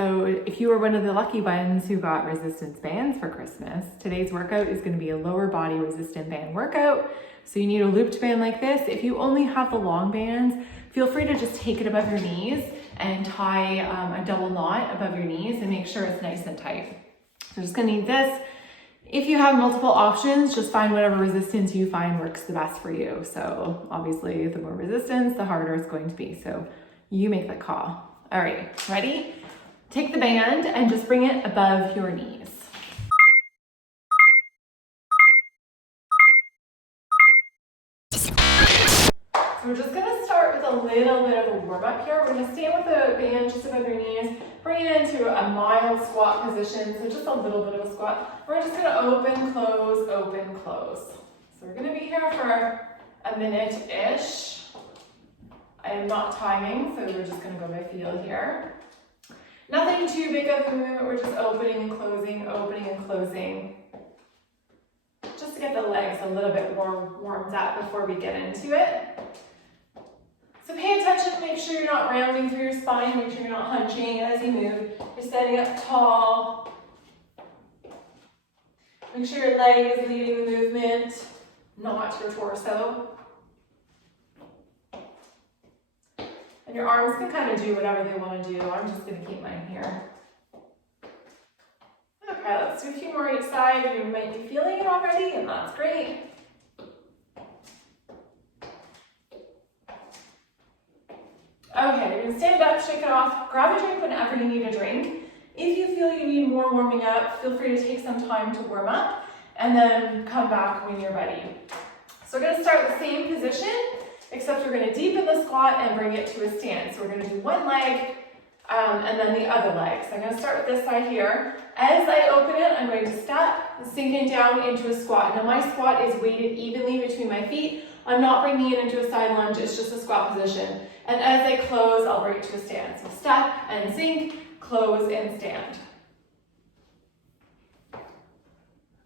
So if you were one of the lucky ones who got resistance bands for Christmas, today's workout is going to be a lower body resistant band workout. So you need a looped band like this. If you only have the long bands, feel free to just take it above your knees and tie a double knot above your knees and make sure it's nice and tight. So you're just going to need this. If you have multiple options, just find whatever resistance you find works the best for you. So obviously the more resistance, the harder it's going to be. So you make the call. All right, ready? Take the band and just bring it above your knees. So we're just gonna start with a little bit of a warm up here. We're gonna stand with the band just above your knees, bring it into a mild squat position, so just a little bit of a squat. We're just gonna open, close, open, close. So we're gonna be here for a minute-ish. I am not timing, so we're just gonna go by feel here. Nothing too big of a movement, we're just opening and closing, just to get the legs a little bit warmed up before we get into it. So pay attention, make sure you're not rounding through your spine, make sure you're not hunching as you move. You're standing up tall. Make sure your leg is leading the movement, not your torso. And your arms can kind of do whatever they want to do. I'm just going to keep mine here. Okay, let's do a few more each side. You might be feeling it already, and that's great. Okay, you're going to stand up, shake it off, grab a drink whenever you need a drink. If you feel you need more warming up, feel free to take some time to warm up, and then come back when you're ready. So we're going to start the same position, except we're going to deepen the squat and bring it to a stand. So we're going to do one leg and then the other leg. So I'm going to start with this side here. As I open it, I'm going to step, sinking down into a squat. Now my squat is weighted evenly between my feet. I'm not bringing it into a side lunge, it's just a squat position. And as I close, I'll bring it to a stand. So step and sink, close and stand.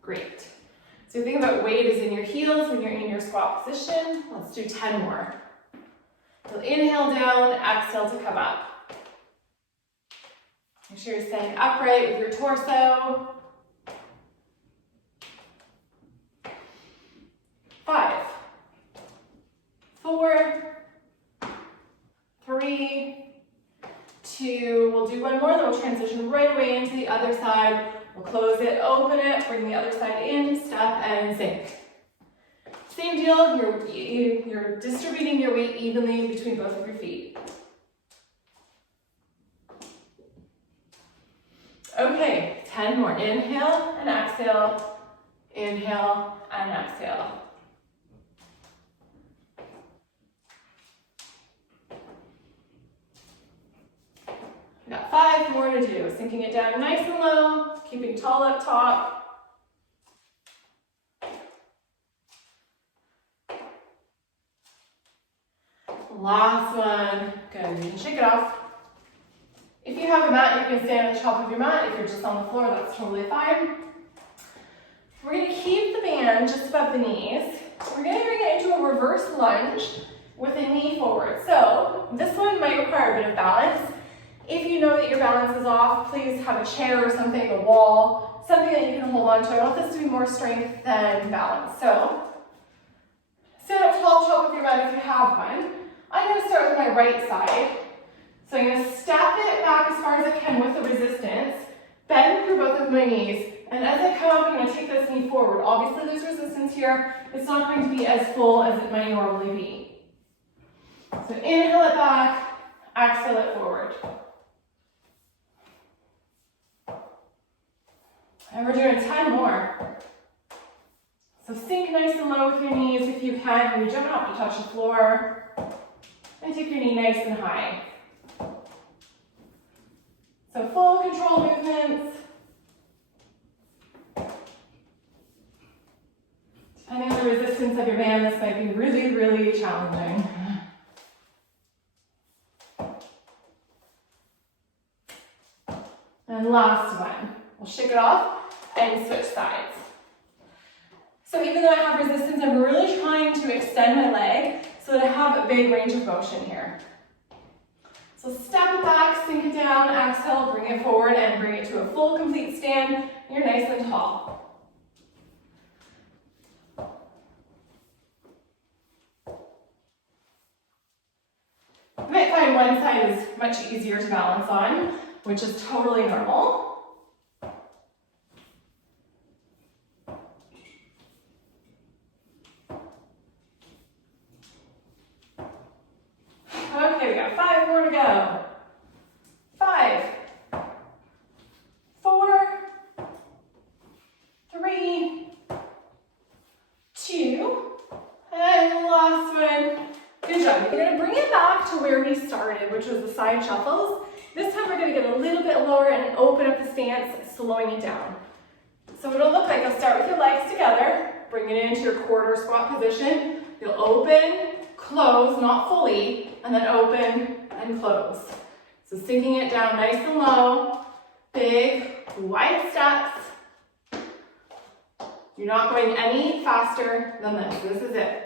Great. So think about weight is in your heels when you're in your squat position. Let's do 10 more. So inhale down, exhale to come up. Make sure you're staying upright with your torso. 5, 4, 3, 2. We'll do one more, then we'll transition right away into the other side. We'll close it, open it, bring the other side in, step and sink. Same deal, you're distributing your weight evenly between both of your feet. Okay, 10 more. Inhale and exhale, inhale and exhale. We got 5 more to do. Sinking it down nice and low, keeping tall up top. Last one. Good. You can shake it off. If you have a mat, you can stand on the top of your mat. If you're just on the floor, that's totally fine. We're going to keep the band just above the knees. We're going to bring it into a reverse lunge with a knee forward. So this one might require a bit of balance. If you know that your balance is off, please have a chair or something, a wall, something that you can hold on to. I want this to be more strength than balance. So stand up tall, top of your mat if you have one. I'm going to start with my right side. So I'm going to step it back as far as I can with the resistance, bend through both of my knees, and as I come up, I'm going to take this knee forward. Obviously there's resistance here. It's not going to be as full as it might normally be. So inhale it back, exhale it forward. And we're doing 10 more. So sink nice and low with your knees if you can. You don't have to touch the floor. And take your knee nice and high. So full control movements. Depending on the resistance of your band, this might be really, really challenging. And last one. We'll shake it off and switch sides. So even though I have resistance, I'm really trying to extend my leg so that I have a big range of motion here. So step it back, sink it down, exhale, bring bring it forward and bring it to a full complete stand, and you're nice and tall. You might find one side is much easier to balance on, which is totally normal. Okay, we got 5 more to go. 5, 4, 3, 2, and last one. Good job. We're going to bring it back to where we started, which was the side shuffles. This time we're going to get a little bit lower and open up the stance, slowing it down. So what it'll look like, you'll start with your legs together, bring it into your quarter squat position. You'll open, close, not fully, and then open and close. So sinking it down nice and low, big, wide steps. You're not going any faster than this. This is it.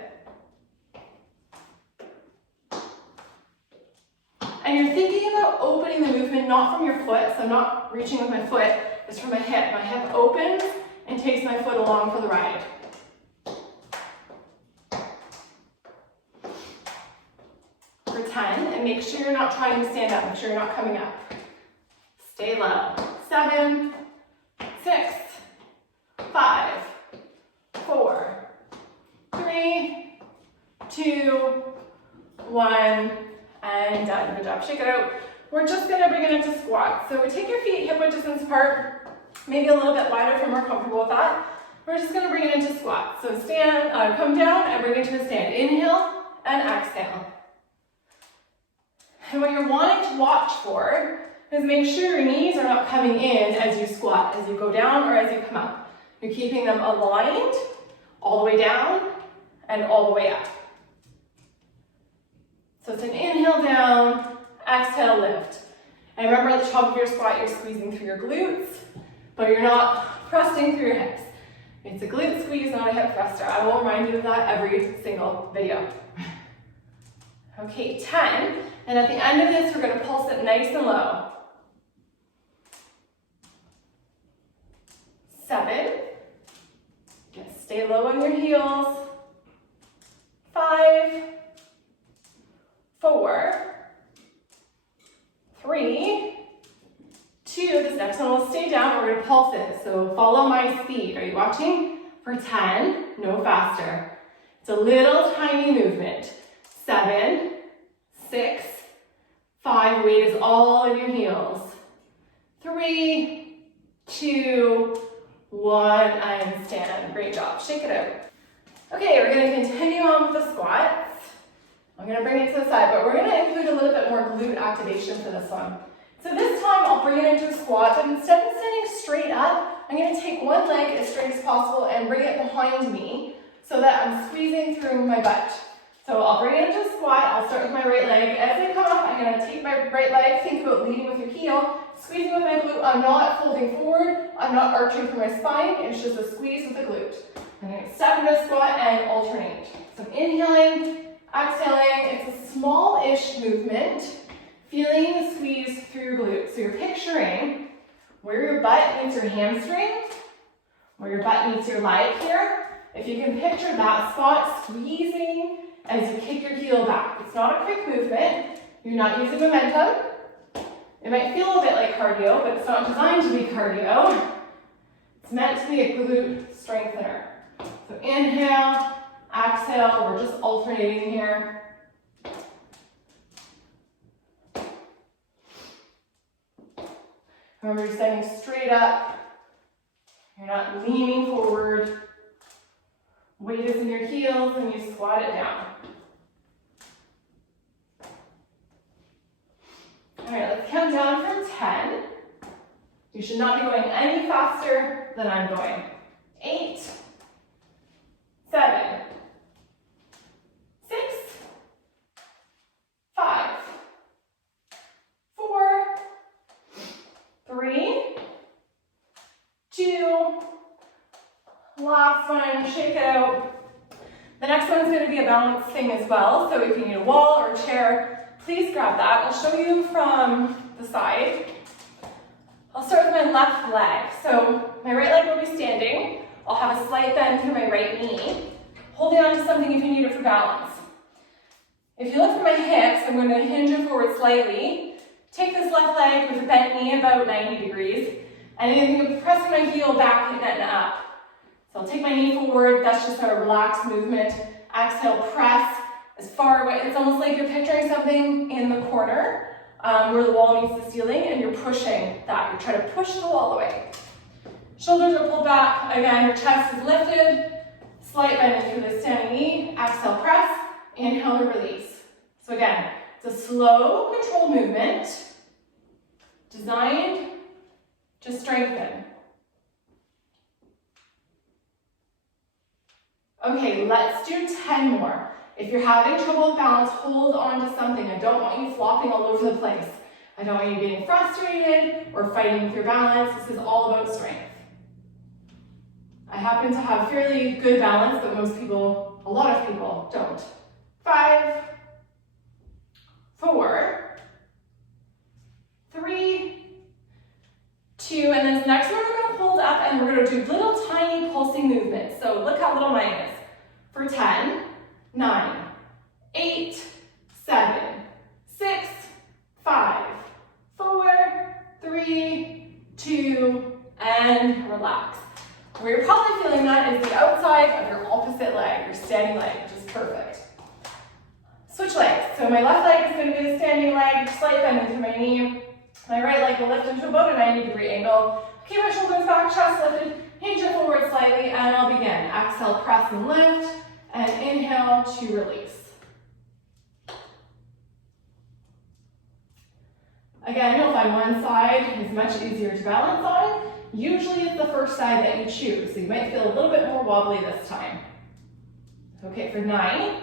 And you're thinking about opening the movement not from your foot, so I'm not reaching with my foot, it's from my hip. My hip opens and takes my foot along for the ride. For 10, and make sure you're not trying to stand up, make sure you're not coming up. Stay low. 7, 6, 5, 4, 3, 2, 1, and done. Good job. Shake it out. We're just going to bring it into squat. So we take your feet hip width distance apart, maybe a little bit wider if you're more comfortable with that. We're just going to bring it into squat. So stand, come down and bring it to a stand. Inhale and exhale. And what you're wanting to watch for is make sure your knees are not coming in as you squat, as you go down or as you come up. You're keeping them aligned all the way down and all the way up. So it's an inhale down, exhale lift. And remember at the top of your squat, you're squeezing through your glutes, but you're not pressing through your hips. It's a glute squeeze, not a hip thruster. I will remind you of that every single video. Okay, 10. And at the end of this, we're going to pulse it nice and low. 7. Stay low on your heels. 5, 4, 3, 2. This next one will stay down. We're going to pulse it. So follow my speed. Are you watching? For 10, no faster. It's a little tiny movement. 7, 6, 5. Weight is all in your heels. 3, 2, 1, and stand. Great job. Shake it out. Okay, we're going to continue on with the squats. I'm going to bring it to the side, but we're going to include a little bit more glute activation for this one. So this time I'll bring it into a squat, but instead of standing straight up, I'm going to take one leg as straight as possible and bring it behind me so that I'm squeezing through my butt. So I'll bring it into a squat. I'll start with my right leg. As I come up, I'm going to take my right leg, think about leading with your heel, squeezing with my glute. I'm not folding forward. I'm not arching through my spine. It's just a squeeze with the glute. I'm going to step into a squat and alternate. So I'm inhaling, exhaling. It's a small-ish movement, feeling the squeeze through your glute. So you're picturing where your butt meets your hamstring, where your butt meets your leg here. If you can picture that spot squeezing as you kick your heel back. It's not a quick movement. You're not using momentum. It might feel a bit like cardio, but it's not designed to be cardio. It's meant to be a glute strengthener. So inhale, exhale. We're just alternating here. Remember, you're standing straight up. You're not leaning forward. Weight is in your heels and you squat it down. All right, let's count down from 10. You should not be going any faster than I'm going. 8, 7, 6, 5, 4, 3, 2, last one, shake it out. The next one's going to be a balance thing as well, so if you need a wall or a chair, please grab that. I'll show you from the side. my left leg. So my right leg will be standing. I'll have a slight bend through my right knee, holding on to something if you need it for balance. If you look at my hips, I'm going to hinge it forward slightly. Take this left leg with a bent knee about 90 degrees, and I'm going to be pressing my heel back and up. So I'll take my knee forward. That's just a relaxed movement. Exhale, press as far away. It's almost like you're picturing something in the corner where the wall meets the ceiling, and you're pushing that. You're trying to push the wall away. Shoulders are pulled back. Again, your chest is lifted. Slight bend through the standing knee. Exhale, press. Inhale to release. So again, it's a slow, controlled movement designed to strengthen. Okay, let's do 10 more. If you're having trouble with balance, hold on to something. I don't want you flopping all over the place. I don't want you getting frustrated or fighting with your balance. This is all about strength. I happen to have fairly good balance, but most people, a lot of people, don't. 5, 4, 3, 2, and this next one we're going to hold up and we're going to do little tiny pulsing movements. So look how little mine is. For 10, 9, 8, 7, 6, 5, 4, 3, 2, and relax. Where you're probably feeling that is the outside of your opposite leg, your standing leg, which is perfect. Switch legs. So my left leg is going to be the standing leg, slight bend through my knee. My right leg will lift into about a 90-degree angle. Keep my shoulders back, chest lifted, hinge it forward slightly, and I'll begin. Exhale, press and lift, and inhale to release. Again, you'll find one side is much easier to balance on. Usually it's the first side that you choose, so you might feel a little bit more wobbly this time. Okay, for 9,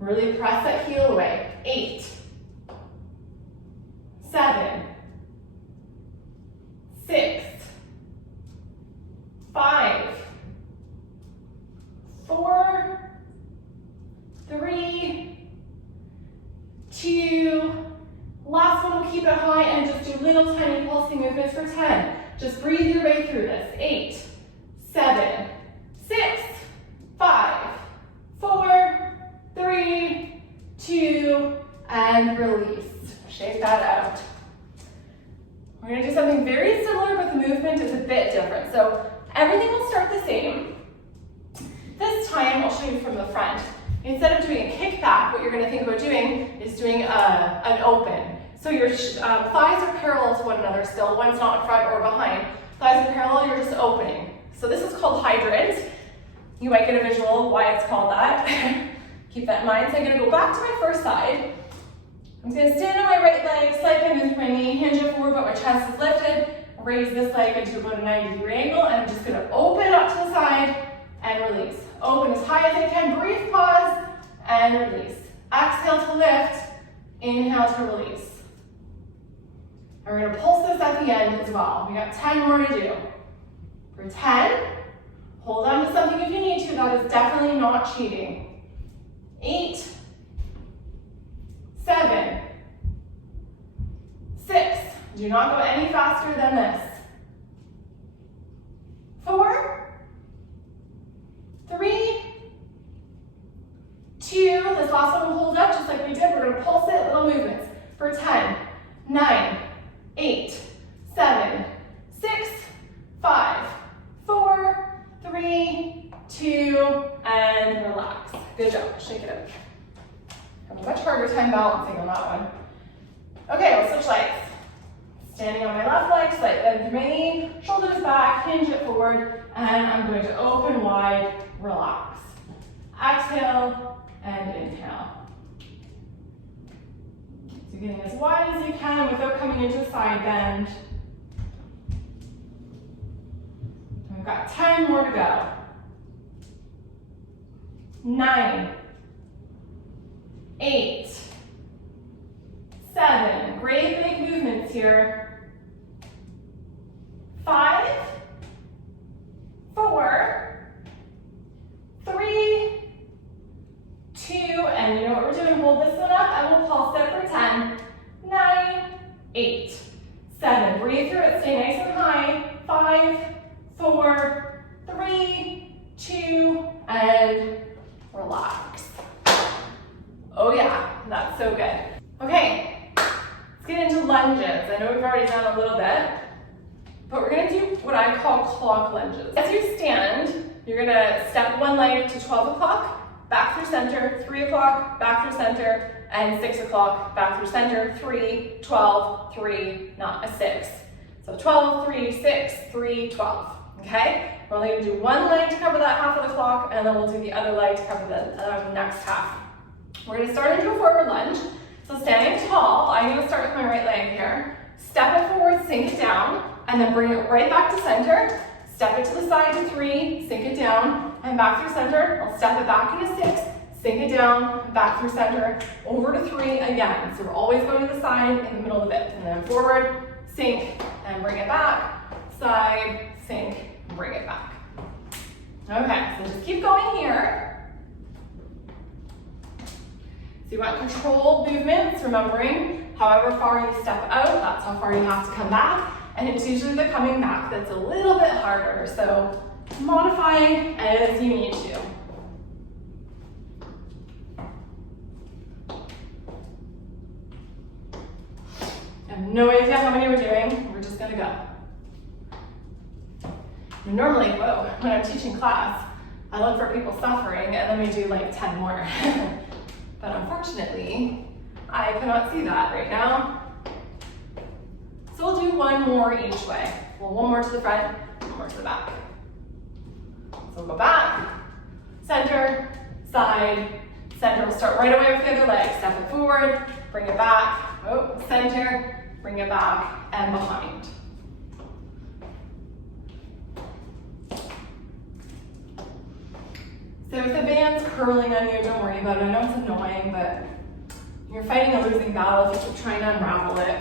really press that heel away. 8, 7, 6, 5, 4, 3, 2, last one, we'll keep it high and just do little tiny pulsing movements for 10. Just breathe your way through this. 8, 7, 6, 5, 4, 3, 2, and release. Shake that out. We're going to do something very similar, but the movement is a bit different. So everything will start the same. This time, I'll show you from the front. Instead of doing a kickback, what you're going to think about doing is doing an open. So your thighs are parallel to one another still. One's not in front or behind. Thighs are parallel, you're just opening. So this is called hydrant. You might get a visual why it's called that. Keep that in mind. So I'm going to go back to my first side. I'm going to stand on my right leg, slight bend through my knee, hinge it forward, but my chest is lifted. Raise this leg into about a 90-degree angle, and I'm just going to open up to the side and release. Open as high as I can, brief pause, and release. Exhale to lift, inhale to release. And we're going to pulse this at the end as well. We got 10 more to do. For 10, hold on to something if you need to. That is definitely not cheating. 8, 7, 6. Do not go any faster than this. 4, 3, 2. This last one will hold up just like we did. We're going to pulse it, little movements. For 10, 9, 8, 7, 6, 5, 4, 3, 2, and relax. Good job. Shake it out. Have a much harder time balancing on that one. Okay, let's switch legs. Standing on my left leg, slight bend through my knee, shoulders back, hinge it forward, and I'm going to open wide, relax. Exhale and inhale. So getting as wide as you can without coming into a side bend. And we've got 10 more to go. 9, 8, 7, great big movements here. 5, 4, 3, 2, and you know what we're doing, hold this one up and we'll pulse it for 10, 9, 8, 7, breathe through it, stay nice and high, little bit. But we're gonna do what I call clock lunges. As you stand, you're gonna step one leg to 12 o'clock, back through center, 3 o'clock, back through center, and 6 o'clock, back through center, 3, 12, 3, not a 6. So 12, 3, 6, 3, 12, okay? We're only gonna do one leg to cover that half of the clock, and then we'll do the other leg to cover the next half. We're gonna start into a forward lunge. So standing tall, I'm gonna start with my right leg here. Step it forward, sink it down, and then bring it right back to center. Step it to the side to 3, sink it down, and back through center. I'll step it back into 6, sink it down, back through center, over to 3 again. So we're always going to the side in the middle of it. And then forward, sink, and bring it back. Side, sink, and bring it back. Okay, so just keep going here. So you want controlled movements, remembering however far you step out, that's how far you have to come back. And it's usually the coming back that's a little bit harder. So modify as you need to. I have no idea how many we're doing. We're just gonna go. And normally, when I'm teaching class, I look for people suffering and then we do like 10 more. But unfortunately, I cannot see that right now. So we'll do one more each way. Well, one more to the front, one more to the back. So we'll go back, center, side, center. We'll start right away with the other leg. Step it forward, bring it back, center, bring it back, and behind. So if the band's curling on you, don't worry about it. I know it's annoying, but you're fighting a losing battle if you keep trying to unravel it.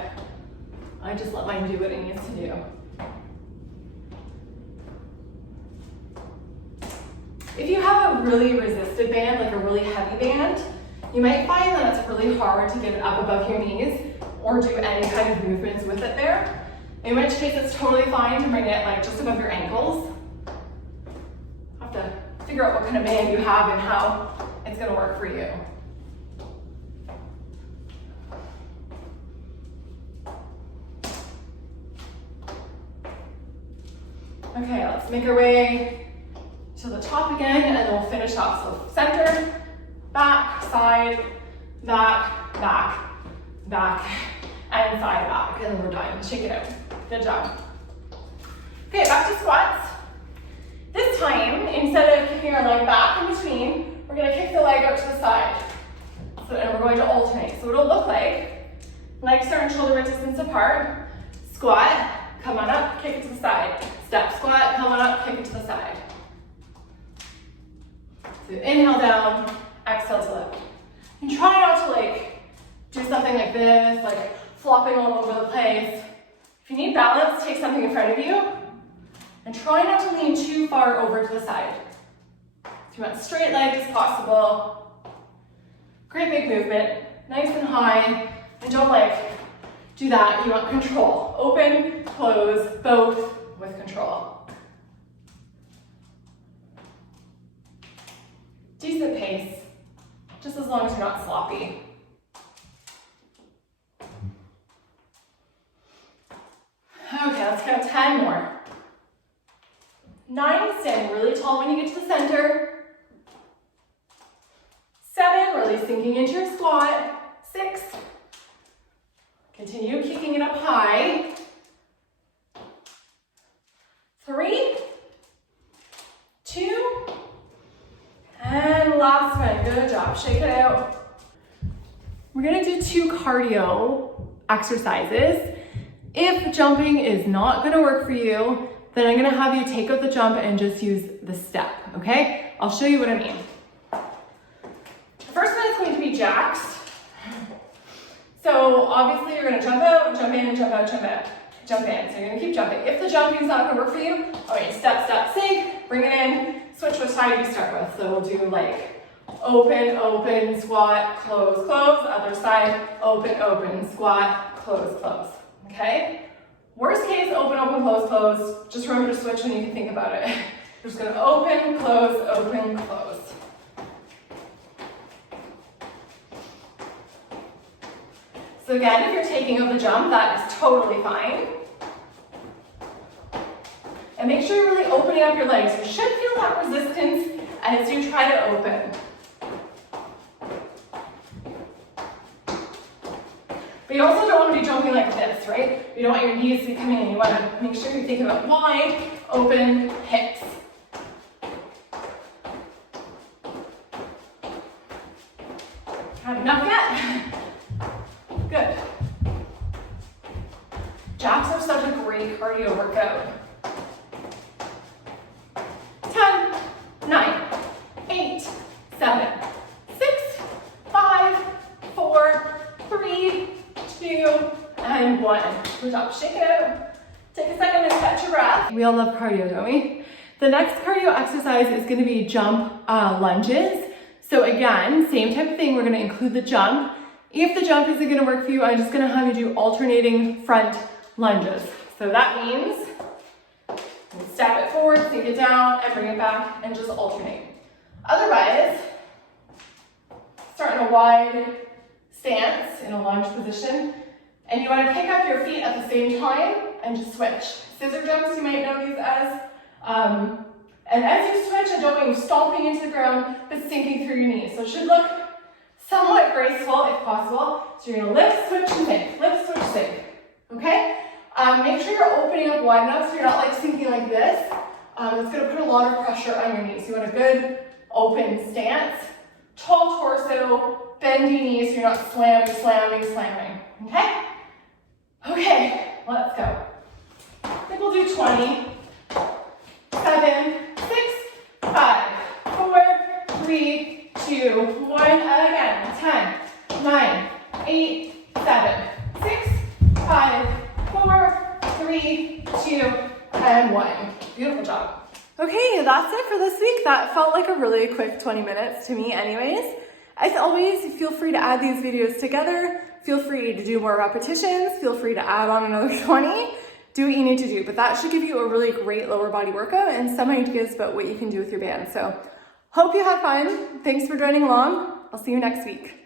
I just let mine do what it needs to do. If you have a really resisted band, like a really heavy band, you might find that it's really hard to get it up above your knees or do any kind of movements with it there. In which case it's totally fine to bring it like just above your ankles. Have to figure out what kind of band you have and how it's gonna work for you. Okay, let's make our way to the top again and then we'll finish off. So center, back, side, back, back, back, and side, back. And then we're done. Shake it out. Good job. Okay, back to squats. This time, instead of kicking our leg back in between, we're gonna kick the leg out to the side. And we're going to alternate. So it'll look like legs are in shoulder width distance apart. Squat, come on up, kick it to the side. Step, squat, come on up, kick it to the side. So inhale down, exhale to lift. And try not to do something like this, like flopping all over the place. If you need balance, take something in front of you and try not to lean too far over to the side. So you want straight legs as possible. Great big movement, nice and high, and don't do that. You want control. Open, close, both with control. Decent pace, just as long as you're not sloppy. Okay, let's count 10 more. 9, standing really tall when you get to the center. 7, really sinking into your squat. 6, continue kicking it up high. 3, 2, and last one. Good job. Shake it out. We're gonna do 2 cardio exercises. If jumping is not gonna work for you, then I'm gonna have you take out the jump and just use the step, okay? I'll show you what I mean. The first one is going to be jacks. So obviously you're gonna jump out, jump in, jump out, jump out, jump in. So you're gonna keep jumping. If the jumping is not gonna work for you, all right, step, step, sink, bring it in, switch which side you start with. So we'll do open, open, squat, close, close. Other side, open, squat, close, close. Okay? Worst case, open, close, close. Just remember to switch when you can think about it. You're just gonna open, close. So again, if you're taking out the jump, that is totally fine. And make sure you're really opening up your legs. You should feel that resistance as you try to open. But you also don't want to be jumping like this, right? You don't want your knees to be coming in. You want to make sure you think about wide, open hips. Have enough yet? Good. Jacks are such a great cardio workout. 10, 9, 8, 7, 6, 5, 4, 3, 2, and 1. Good job. Shake it out. Take a second to catch your breath. We all love cardio, don't we? The next cardio exercise is going to be jump lunges. So again, same type of thing. We're going to include the jump. If the jump isn't going to work for you, I'm just going to have you do alternating front lunges. So that means step it forward, sink it down, and bring it back, and just alternate. Otherwise, start in a wide stance in a lunge position, and you want to pick up your feet at the same time and just switch. Scissor jumps, you might know these as. And as you switch, I don't want you stomping into the ground, but sinking through your knees. So it should look somewhat graceful if possible. So you're gonna lift, switch, and sink. Lift, switch, sink. Okay? Make sure you're opening up wide enough so you're not like sinking like this. It's gonna put a lot of pressure on your knees. You want a good open stance. Tall torso, bendy knees so you're not slamming. Okay? Okay, let's go. I think we'll do 20. 7, 6, 5, 4, 3, 2, 1. Again. 10, 9, 8, 7, 6, 5, 4, 3, 2, and 1. Beautiful job. Okay, that's it for this week. That felt like a really quick 20 minutes to me anyways. As always, feel free to add these videos together. Feel free to do more repetitions. Feel free to add on another 20. Do what you need to do, but that should give you a really great lower body workout and some ideas about what you can do with your band. So hope you had fun. Thanks for joining along. I'll see you next week.